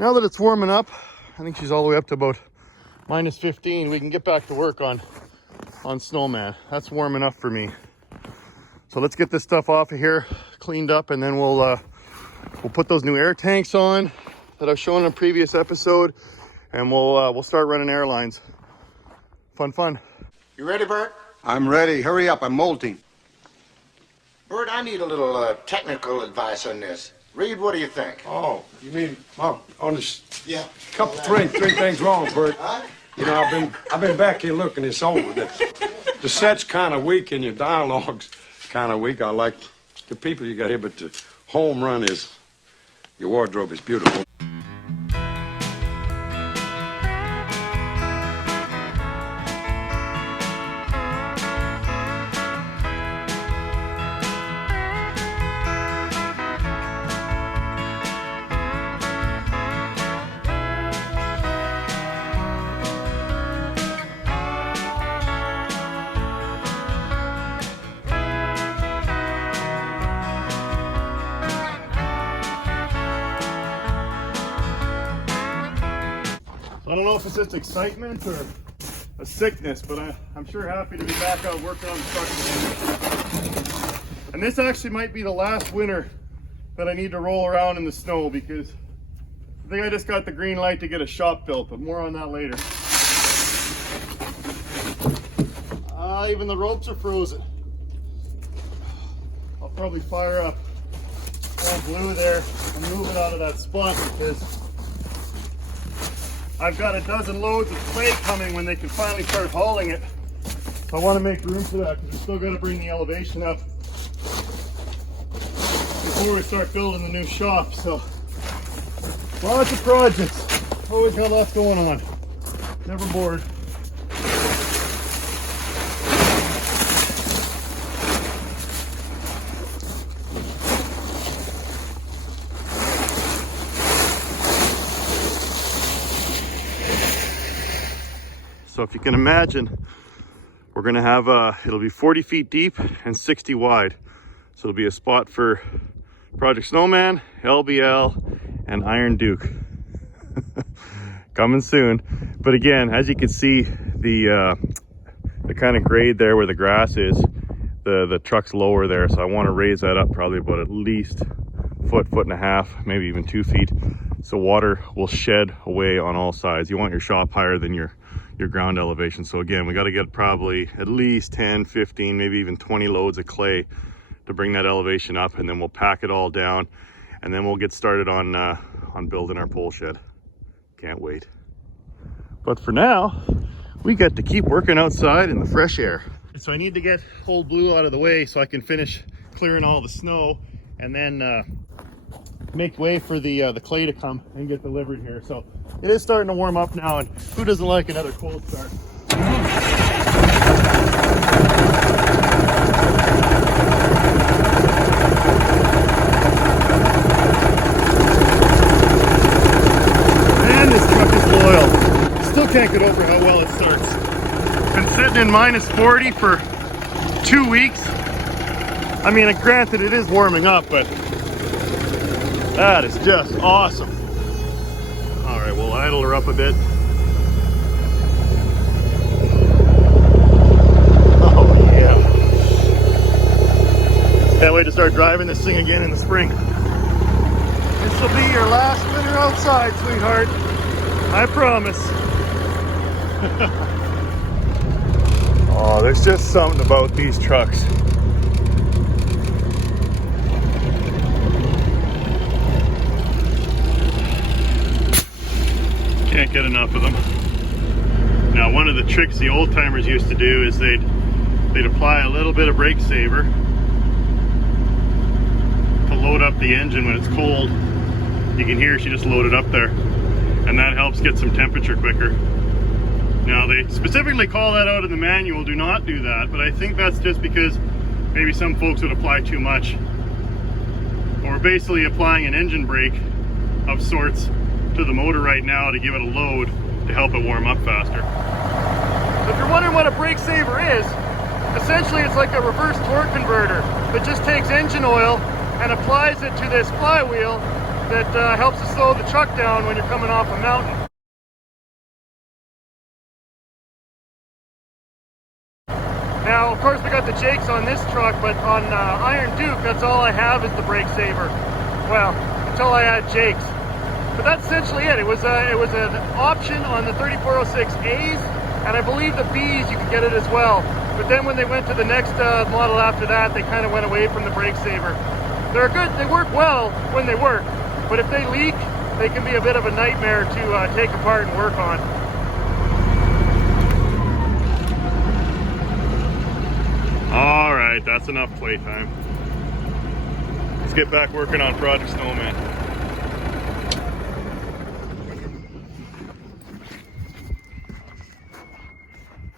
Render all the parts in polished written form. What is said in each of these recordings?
now that it's warming up, I think she's all the way up to about -15. We can get back to work on Snowman. That's warm enough for me. So let's get this stuff off of here, cleaned up, and then we'll put those new air tanks on that I've shown in a previous episode, and we'll start running airlines. Fun. You ready, Burt? I'm ready. Hurry up, I'm molting. Burt, I need a little technical advice on this. Reed, what do you think? Oh, you mean on this? Yeah. Three things wrong, Burt. Huh? You know, I've been back here looking this over. The set's kind of weak and your dialogue's kind of weak. I like the people you got here, but the home run is your wardrobe is beautiful. I don't know if it's just excitement or a sickness, but I'm sure happy to be back out working on the truck again. And this actually might be the last winter that I need to roll around in the snow, because I think I just got the green light to get a shop built, but more on that later. Even the ropes are frozen. I'll probably fire up old blue there and move it out of that spot, because I've got a dozen loads of clay coming when they can finally start hauling it. So I want to make room for that, because we're still got to bring the elevation up before we start building the new shop. So lots of projects. Always got lots going on. Never bored. So if you can imagine, we're gonna have it'll be 40 feet deep and 60 wide. So it'll be a spot for Project Snowman, LBL, and Iron Duke. Coming soon. But again, as you can see, the kind of grade there where the grass is, the truck's lower there. So I want to raise that up probably about at least foot and a half, maybe even 2 feet. So water will shed away on all sides. You want your shop higher than your ground elevation. So again, we got to get probably at least 10, 15, maybe even 20 loads of clay to bring that elevation up, and then we'll pack it all down, and then we'll get started on building our pole shed. Can't wait. But for now, we get to keep working outside in the fresh air. So I need to get old blue out of the way so I can finish clearing all the snow, and then make way for the clay to come and get delivered here. So it is starting to warm up now, and who doesn't like another cold start? Man, this truck is loyal. Still can't get over how well it starts. Been sitting in -40 for 2 weeks. I mean, granted, it is warming up, but that is just awesome. All right, we'll idle her up a bit. Oh yeah. Can't wait to start driving this thing again in the spring. This will be your last winter outside, sweetheart. I promise. Oh, there's just something about these trucks. Can't get enough of them. Now, one of the tricks the old timers used to do is they'd apply a little bit of brake saver to load up the engine when it's cold. You can hear she just loaded up there, and that helps get some temperature quicker. Now, they specifically call that out in the manual, do not do that, but I think that's just because maybe some folks would apply too much. Or basically applying an engine brake of sorts to the motor right now to give it a load to help it warm up faster. So if you're wondering what a brake saver is, essentially it's like a reverse torque converter that just takes engine oil and applies it to this flywheel that helps to slow the truck down when you're coming off a mountain. Now, of course, we got the Jakes on this truck, but on Iron Duke, that's all I have is the brake saver. Well, until I add Jakes. But that's essentially it. It was an option on the 3406As, and I believe the Bs you could get it as well. But then when they went to the next model after that, they kind of went away from the brake saver. They're good. They work well when they work, but if they leak, they can be a bit of a nightmare to take apart and work on. All right, that's enough playtime. Let's get back working on Project Snowman.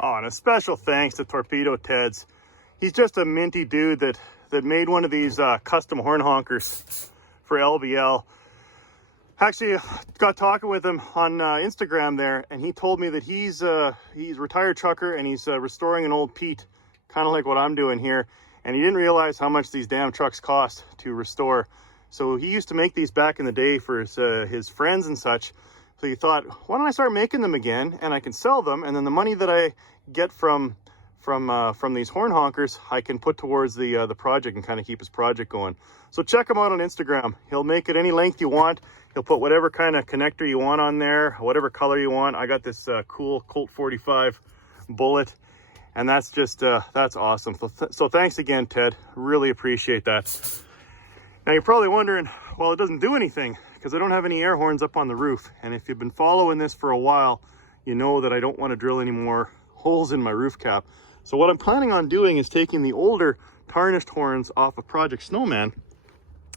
Oh, and a special thanks to Torpedo Ted's. He's just a minty dude that made one of these custom horn honkers for LBL. Actually, got talking with him on Instagram there, and he told me that he's a retired trucker and he's restoring an old Pete, kind of like what I'm doing here. And he didn't realize how much these damn trucks cost to restore. So he used to make these back in the day for his friends and such. So he thought, why don't I start making them again, and I can sell them, and then the money that I get from these horn honkers, I can put towards the project and kind of keep his project going. So check him out on Instagram. He'll make it any length you want. He'll put whatever kind of connector you want on there, whatever color you want. I got this cool Colt 45 bullet, and that's just that's awesome. So thanks again, Ted. Really appreciate that. Now you're probably wondering, well, it doesn't do anything because I don't have any air horns up on the roof. And if you've been following this for a while, you know that I don't want to drill any more holes in my roof cap. So what I'm planning on doing is taking the older tarnished horns off of Project Snowman,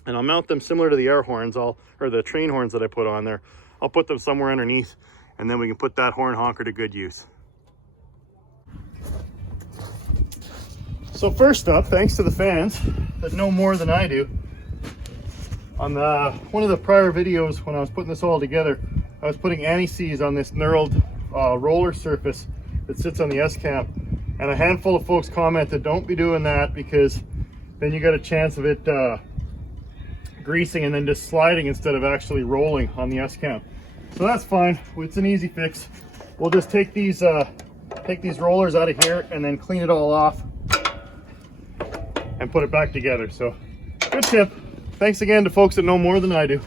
and I'll mount them similar to the air horns, or the train horns that I put on there. I'll put them somewhere underneath, and then we can put that horn honker to good use. So first up, thanks to the fans that know more than I do, on one of the prior videos when I was putting this all together, I was putting anti-seize on this knurled roller surface that sits on the S-cam, and a handful of folks commented, don't be doing that because then you got a chance of it greasing and then just sliding instead of actually rolling on the S-cam. So that's fine, it's an easy fix. We'll just take these rollers out of here and then clean it all off and put it back together. So good tip. Thanks again to folks that know more than I do.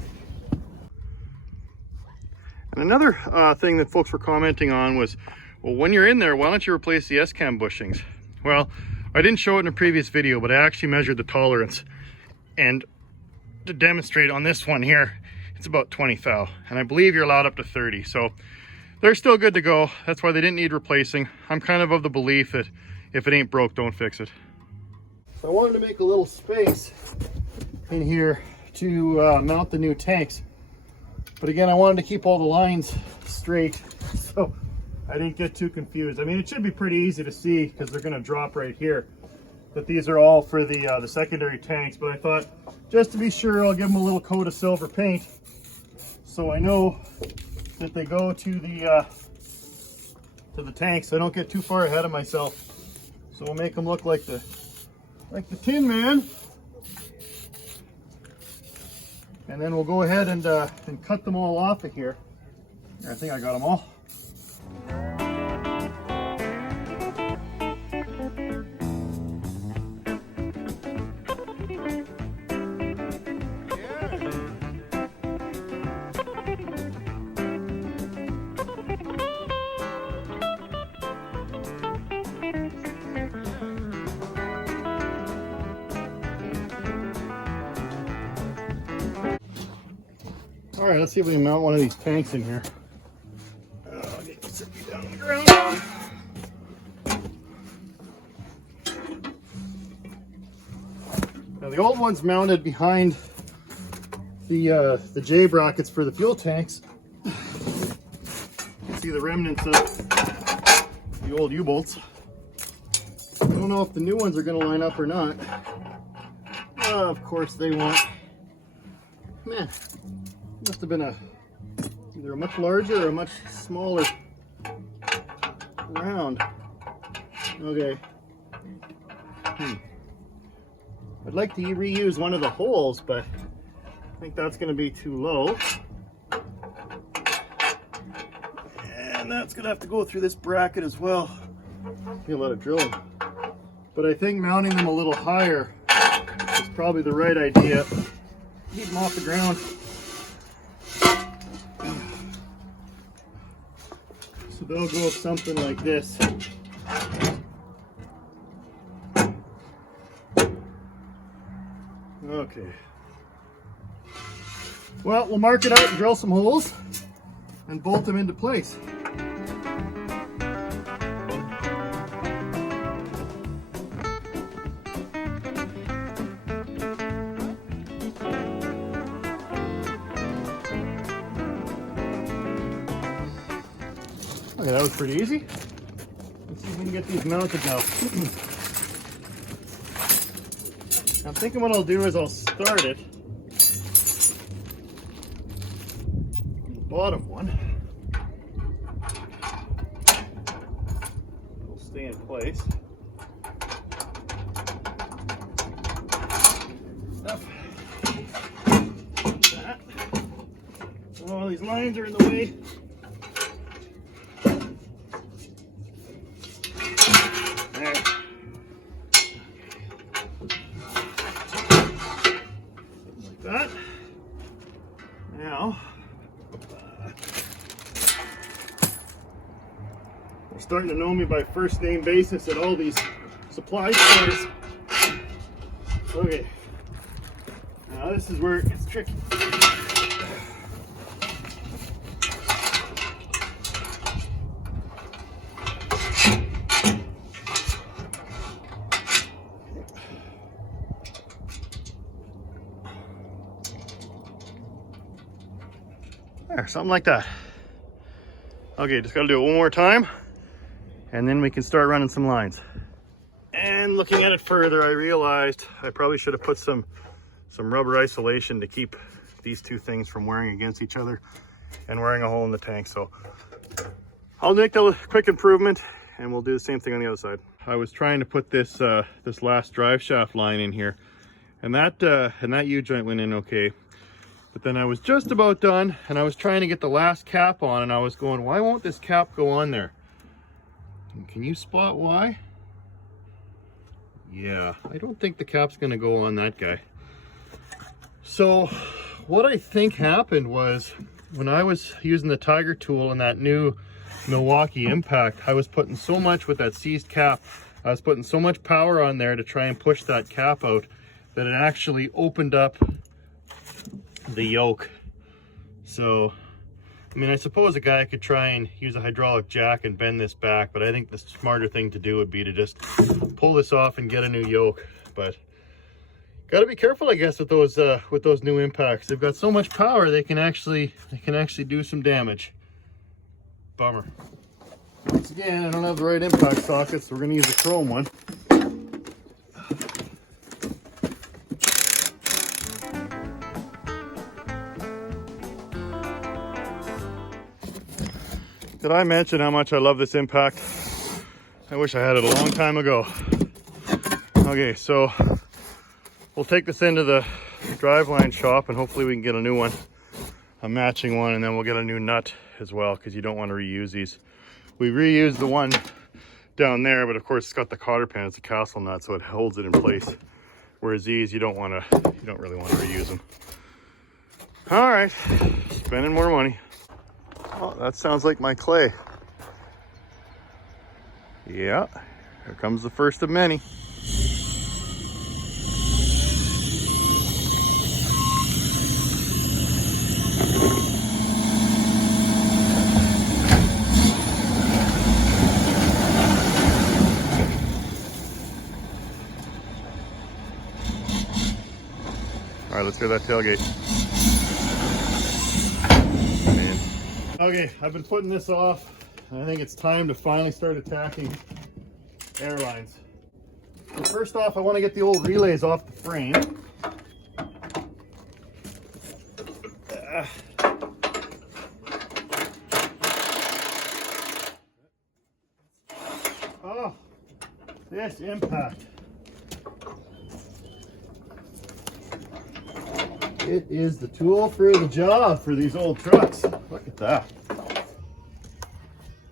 And another thing that folks were commenting on was, well, when you're in there, why don't you replace the S-cam bushings? Well, I didn't show it in a previous video, but I actually measured the tolerance. And to demonstrate on this one here, it's about 20 thou. And I believe you're allowed up to 30. So they're still good to go. That's why they didn't need replacing. I'm kind of the belief that if it ain't broke, don't fix it. So I wanted to make a little space in here to mount the new tanks. But again, I wanted to keep all the lines straight, so I didn't get too confused. I mean, it should be pretty easy to see because they're going to drop right here, that these are all for the secondary tanks. But I thought, just to be sure, I'll give them a little coat of silver paint so I know that they go to the tanks. So I don't get too far ahead of myself. So we'll make them look like the Tin Man. And then we'll go ahead and cut them all off of here. I think I got them all. All right, let's see if we can mount one of these tanks in here. I'll get to sit you down on the ground. Now the old one's mounted behind the J brackets for the fuel tanks. You can see the remnants of the old U-bolts. I don't know if the new ones are going to line up or not. Of course they won't. Man. Must have been either a much larger or a much smaller round. Okay. I'd like to reuse one of the holes, but think that's going to be too low. And that's going to have to go through this bracket as well. Be a lot of drilling. But I think mounting them a little higher is probably the right idea. Keep them off the ground. So they'll go something like this. Okay. Well, we'll mark it out and drill some holes and bolt them into place. Okay, that was pretty easy. Let's see if we can get these mounted now. I'm thinking what I'll do is I'll start it on the bottom one. It'll stay in place. Up. That. Oh, these lines are in the way. That. Now, they're starting to know me by first name basis at all these supply stores. Okay, now this is where it gets tricky. There, something like that. Okay, just gotta do it one more time and then we can start running some lines. And looking at it further, I realized I probably should have put some rubber isolation to keep these two things from wearing against each other and wearing a hole in the tank. So I'll make a quick improvement and we'll do the same thing on the other side. I was trying to put this this last drive shaft line in here, and that U-joint went in okay. But then I was just about done and I was trying to get the last cap on and I was going, why won't this cap go on there? And can you spot why? Yeah, I don't think the cap's gonna go on that guy. So what I think happened was when I was using the Tiger tool and that new Milwaukee Impact, I was putting so much with that seized cap, I was putting so much power on there to try and push that cap out that it actually opened up the yoke. So I mean, I suppose a guy could try and use a hydraulic jack and bend this back, but I think the smarter thing to do would be to just pull this off and get a new yoke. But got to be careful, I guess, with those new impacts. They've got so much power they can actually do some damage. Bummer. Once again, I don't have the right impact socket, so we're going to use a chrome one. Did I mention how much I love this impact? I wish I had it a long time ago. Okay, so we'll take this into the Driveline shop and hopefully we can get a new one, a matching one, and then we'll get a new nut as well, because you don't want to reuse these. We reused the one down there, but of course it's got the cotter pin, it's a castle nut, so it holds it in place. Whereas these, you don't really want to reuse them. All right, spending more money. Oh, that sounds like my clay. Yeah, here comes the first of many. All right, let's get that tailgate. Okay, I've been putting this off, and I think it's time to finally start attacking airlines. So first off, I want to get the old relays off the frame. Oh, this impact. It is the tool for the job for these old trucks. Look at that.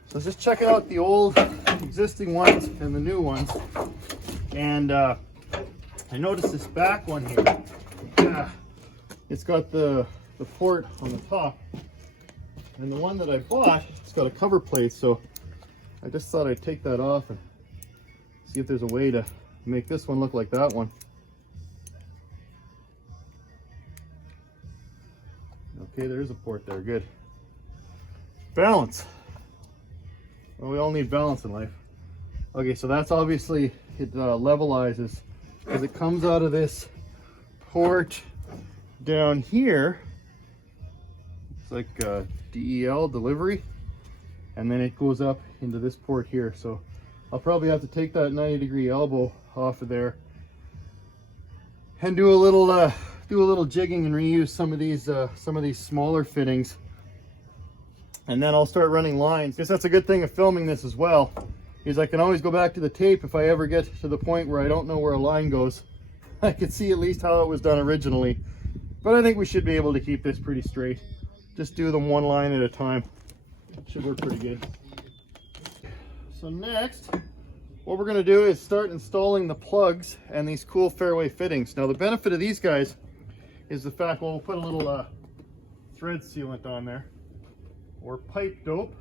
So just checking out the old existing ones and the new ones. And I noticed this back one here. It's got the port on the top. And the one that I bought, it's got a cover plate. So I just thought I'd take that off and see if there's a way to make this one look like that one. Okay, there's a port there, good. Balance. Well, we all need balance in life. Okay, so that's obviously, it levelizes because it comes out of this port down here. It's like DEL, delivery, and then it goes up into this port here. So I'll probably have to take that 90-degree elbow off of there and do a little jigging and reuse some of these smaller fittings, and then I'll start running lines. Because that's a good thing of filming this as well, is I can always go back to the tape if I ever get to the point where I don't know where a line goes. I can see at least how it was done originally. But I think we should be able to keep this pretty straight. Just do them one line at a time. Should work pretty good. So next, what we're going to do is start installing the plugs and these cool fairway fittings. Now the benefit of these guys is the fact, well, we'll put a little thread sealant on there, or pipe dope.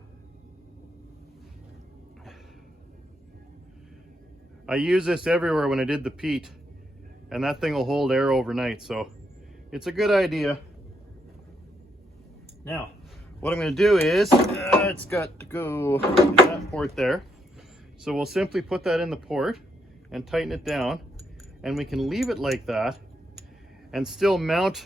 I use this everywhere when I did the peat, and that thing will hold air overnight, so it's a good idea. Now, what I'm going to do is, it's got to go in that port there. So we'll simply put that in the port and tighten it down, and we can leave it like that and still mount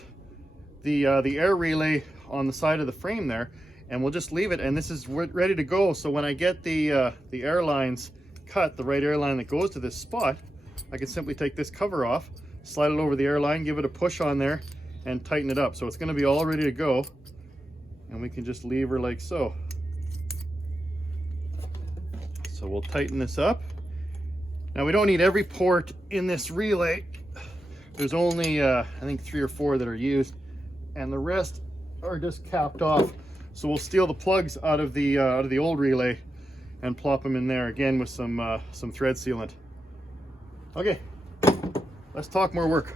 the air relay on the side of the frame there, and we'll just leave it, and this is ready to go. So when I get the air lines cut, the right air line that goes to this spot, I can simply take this cover off, slide it over the air line, give it a push on there, and tighten it up. So it's going to be all ready to go, and we can just lever like so. So we'll tighten this up. Now we don't need every port in this relay. There's only I think 3 or 4 that are used, and the rest are just capped off. So we'll steal the plugs out of the old relay and plop them in there again with some thread sealant. Okay, let's talk more work.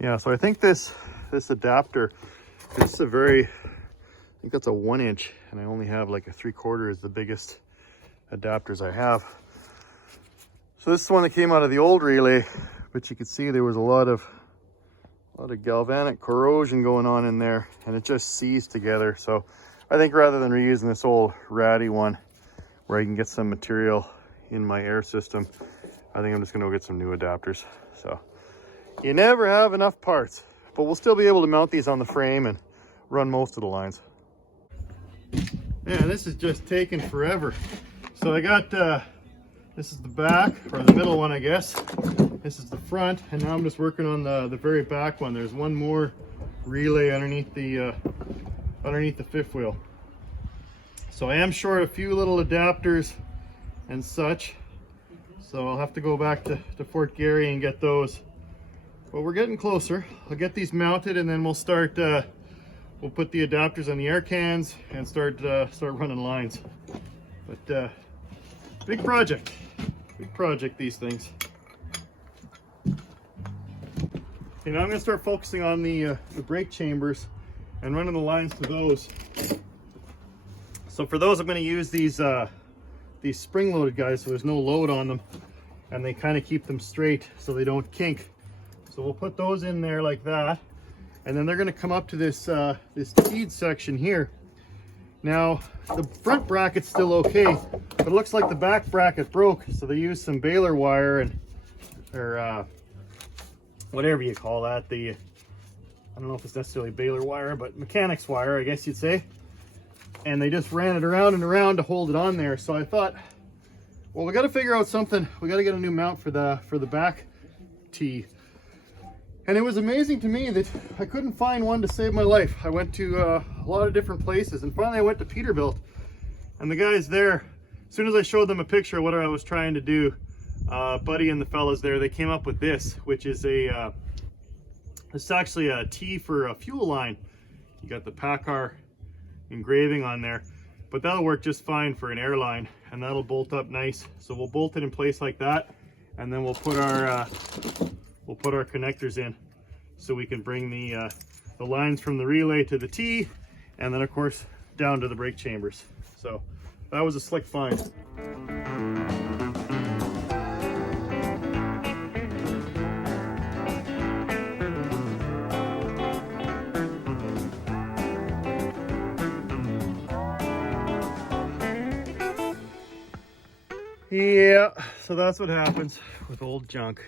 Yeah, so I think this adapter, this is I think that's a 1-inch, and I only have like a 3/4 is the biggest adapters I have. So this is one that came out of the old relay, but you can see there was a lot of galvanic corrosion going on in there, and it just seized together. So I think rather than reusing this old ratty one where I can get some material in my air system, I think I'm just gonna go get some new adapters. So you never have enough parts, but we'll still be able to mount these on the frame and run most of the lines. Yeah, this is just taking forever. So I got, this is the back, or the middle one, I guess. This is the front, and now I'm just working on the very back one. There's one more relay underneath the fifth wheel. So I am short a few little adapters and such. So I'll have to go back to Fort Garry and get those. But we're getting closer. I'll get these mounted, and then we'll start, we'll put the adapters on the air cans and start running lines. But big project, these things. You know, I'm gonna start focusing on the brake chambers and running the lines to those. So for those, I'm gonna use these spring-loaded guys, so there's no load on them, and they kind of keep them straight so they don't kink. So we'll put those in there like that, and then they're going to come up to this this teed section here. Now the front bracket's still okay, but it looks like the back bracket broke, so they used some baler wire and whatever you call that, I don't know if it's necessarily baler wire, but mechanics wire, I guess you'd say. And they just ran it around and around to hold it on there. So I thought, well, we got to figure out something. We got to get a new mount for the back tee. And it was amazing to me that I couldn't find one to save my life. I went to a lot of different places, and finally I went to Peterbilt. And the guys there, as soon as I showed them a picture of what I was trying to do, Buddy and the fellas there, they came up with this, which is it's actually a tee for a fuel line. You got the PACCAR engraving on there, but that'll work just fine for an airline, and that'll bolt up nice. So we'll bolt it in place like that, and then we'll put our connectors in, so we can bring the lines from the relay to the tee, and then of course down to the brake chambers. So that was a slick find. Yeah, so that's what happens with old junk.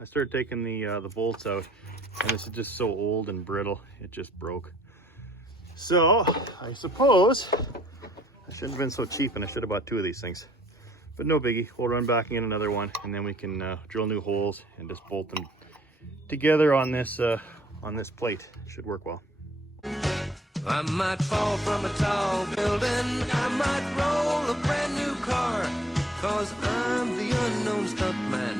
I started taking the bolts out, and this is just so old and brittle, it just broke. So I suppose I shouldn't have been so cheap, and I should have bought 2 of these things. But no biggie, we'll run back in another one, and then we can drill new holes and just bolt them together on this plate. Should work well. I might fall from a tall building, I might roll a brand new car, 'cause I'm the unknown stuntman.